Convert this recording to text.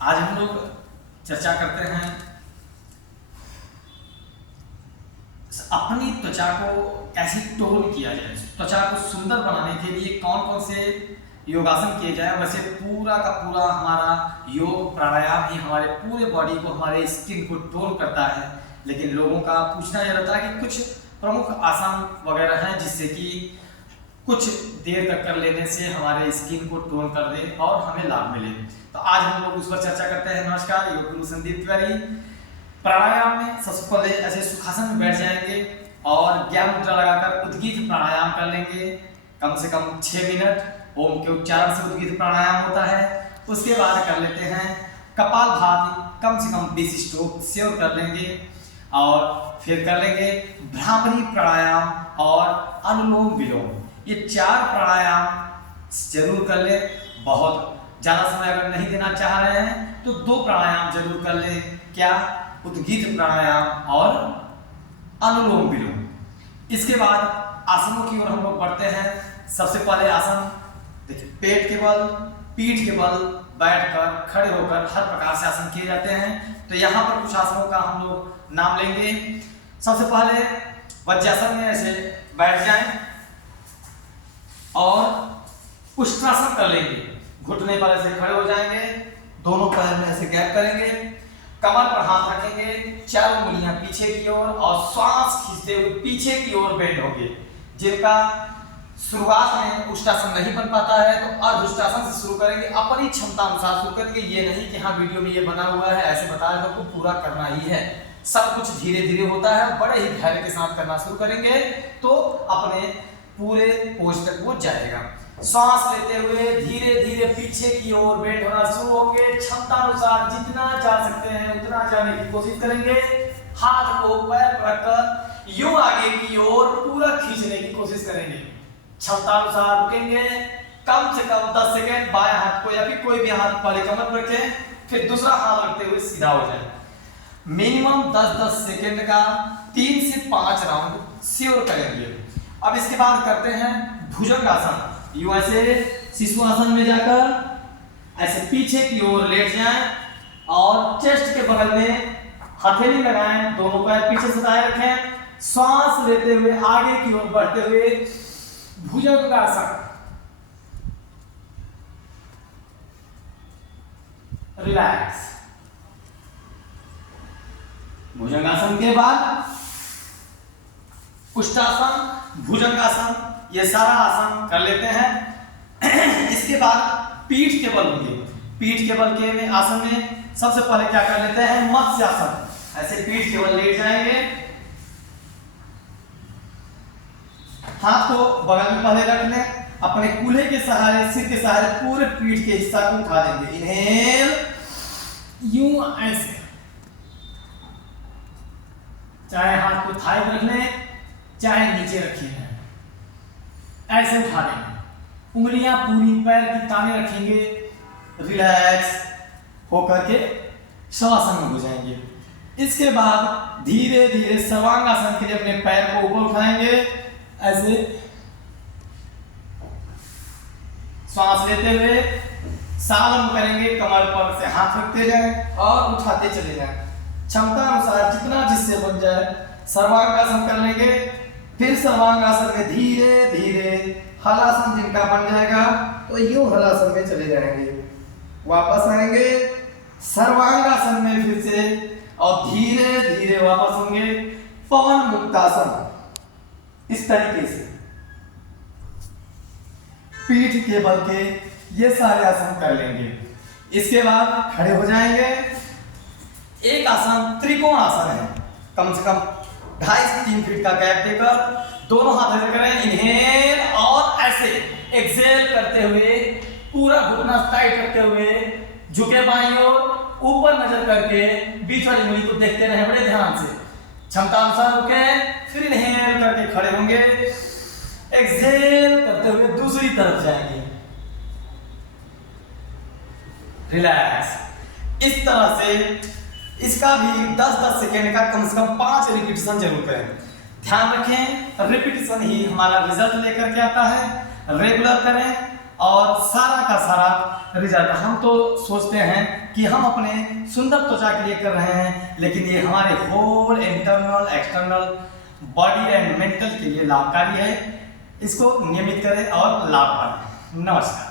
आज हम लोग चर्चा करते हैं अपनी त्वचा को कैसे टोन किया जाए। त्वचा को सुंदर बनाने के लिए कौन कौन से योगासन किए जाए। वैसे पूरा का पूरा हमारा योग प्राणायाम ही हमारे पूरे बॉडी को, हमारे स्किन को टोन करता है। लेकिन लोगों का पूछना यह रहता है कि कुछ प्रमुख आसन वगैरह हैं जिससे कि कुछ देर तक कर लेने से हमारे स्किन को टोन कर दे और हमें लाभ मिले। तो आज हम लोग उस पर चर्चा करते हैं। नमस्कार, योग गुरु संदीप तिवारी। प्राणायाम में सबसे पहले ऐसे सुखासन में बैठ जाएंगे और ज्ञान मुद्रा लगाकर उद्गीत प्राणायाम कर लेंगे कम से कम 6 मिनट। ओम के उच्चारण से उद्गीत प्राणायाम होता है। उसके बाद कर लेते हैं कपालभाति, कम से कम 20 स्ट्रोक श्योर कर लेंगे और फिर कर लेंगे भ्रामरी प्राणायाम और अनुलोम विलोम। ये 4 प्राणायाम जरूर कर ले। बहुत ज़्यादा समय अगर नहीं देना चाह रहे हैं तो 2 प्राणायाम जरूर कर ले। क्या? उद्गीत प्राणायाम और अनुलोम विलोम। इसके बाद आसनों की ओर हम लोग बढ़ते हैं। सबसे पहले आसन देखिए, पेट के बल, पीठ के बल बैठकर, खड़े होकर हर प्रकार से आसन किए जाते हैं। तो यहाँ पर कुछ आसनों का हम लोग नाम लेंगे। सबसे पहले वज्रासन में ऐसे बैठ जाएं और उष्ट्रासन कर लेंगे। घुटने पर ऐसे खड़े हो जाएंगे, दोनों पैर में ऐसे गैप करेंगे, कमर पर हाथ रखेंगे, चारों उंगलियां पीछे की ओर और श्वास खींचते हुए पीछे की ओर बेंड होंगे। जिनका शुरुआत में उष्ट्रासन नहीं बन पाता है तो अर्धउष्ट्रासन से शुरू करेंगे। अपनी क्षमता अनुसार शुरू करेंगे। ये नहीं कि हाँ वीडियो में ये बना हुआ है ऐसे बताया तो पूरा करना ही है। सब कुछ धीरे धीरे होता है। बड़े ही धैर्य के साथ करना शुरू करेंगे तो अपने पूरे पोज तक वो जाएगा। सांस लेते हुए धीरे धीरे पीछे की ओर बेंड होना शुरू होंगे। क्षमता अनुसार जितना जा सकते हैं उतना जाने की कोशिश करेंगे। हाथ को पैर पर रखकर यूं आगे की ओर पूरा खींचने की कोशिश करेंगे। क्षमता अनुसार रुकेंगे। कम से कम 10 सेकेंड बाएं हाथ को या फिर कोई भी हाथ पहले कमर पर रखें, फिर दूसरा हाथ रखते हुए सीधा हो जाए। मिनिमम 10-10 सेकेंड का 3 से 5 राउंड श्योर करेंगे। अब इसके बाद करते हैं भुजंगासन। यूं ऐसे शिशु आसन में जाकर ऐसे पीछे की ओर लेट जाएं और चेस्ट के बगल में हथेली लगाएं। दोनों पैर पीछे सटाए रखें। सांस लेते हुए आगे की ओर बढ़ते हुए भुजंगासन। रिलैक्स। भुजंगासन के बाद उष्ट्रासन, भुजंगासन, ये सारा आसन कर लेते हैं। इसके बाद पीठ के बल होंगे। पीठ के बल के में आसन में सबसे पहले क्या कर लेते हैं? मत्स्यासन। ऐसे पीठ के बल लेट जाएंगे। हाथ को बगल में पहले रख लें। अपने कूल्हे के सहारे, सिर के सहारे पूरे पीठ के हिस्सा को उठा देंगे। इनहेल, यूं ऐसे, चाहे हाथ को थाई रख लें चाहे नीचे रखिए, ऐसे उठा देंगे। उंगलियां पूरी पैर की ताने रखेंगे। रिलैक्स होकर के शवासन में हो जाएंगे। इसके बाद धीरे धीरे सर्वांगासन के लिए अपने पैर को ऊपर उठाएंगे। ऐसे श्वास लेते हुए सालम करेंगे। कमर पर से हाथ रखते जाएं और उठाते चले जाएं। क्षमता अनुसार जितना जिससे बन जाए सर्वांगासन कर लेंगे। फिर सर्वांगासन में धीरे धीरे हलासन जिनका बन जाएगा तो यूं हलासन में चले जाएंगे। वापस आएंगे सर्वांगासन में फिर से और धीरे धीरे वापस होंगे पवन मुक्तासन। इस तरीके से पीठ के बल के ये सारे आसन कर लेंगे। इसके बाद खड़े हो जाएंगे। एक आसन त्रिकोण आसन है। कम से कम 2.5 से 3 फीट का गैप देकर दोनों हाथ ऐसे करें। इनहेल और ऐसे एक्सेल करते हुए पूरा घुटना टाइट रखते हुए झुके बाईं ओर, ऊपर नजर करके बीच वाली उंगली को देखते रहे बड़े ध्यान से। क्षमता अनुसार रुके, फिर इनहेल करके खड़े होंगे। एक्सेल करते हुए दूसरी तरफ जाएंगे। रिलैक्स। इस तरह से इसका भी 10-10 सेकेंड का कम से कम 5 रिपीटेशन जरूर करें। ध्यान रखें, रिपीटेशन ही हमारा रिजल्ट लेकर के आता है। रेगुलर करें और सारा का सारा रिजल्ट। हम तो सोचते हैं कि हम अपने सुंदर त्वचा के लिए कर रहे हैं, लेकिन ये हमारे whole internal external body and mental के लिए लाभकारी है। इसको नियमित करें और लाभ पाएं। नमस्कार।